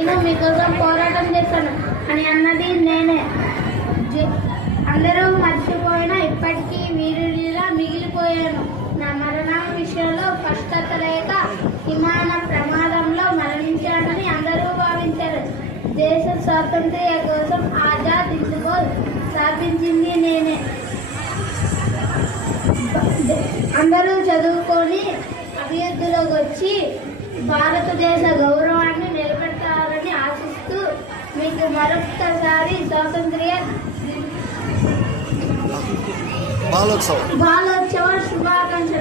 నేను మీకోసం పోరాటం చేస్తాను అని అన్నది నేనే. అందరూ మర్చిపోయినా ఇప్పటికీ వీరుడిలా మిగిలిపోయాను. నా మరణం విషయంలో స్పష్టత లేక విమాన ప్రమాదంలో మరణించానని అందరూ భావించారు. దేశ స్వాతంత్ర్య కోసం ఆజాద్ హింద్ బోల్ స్థాపించింది నేనే. అందరూ చదువుకొని అభివృద్ధిలోకి వచ్చి భారతదేశ గౌరవాన్ని నిలబెట్టాలని ఆశిస్తూ మీకు మరొక్కసారి స్వాతంత్ర్య బాలోత్సవ శుభాకాంక్షలు.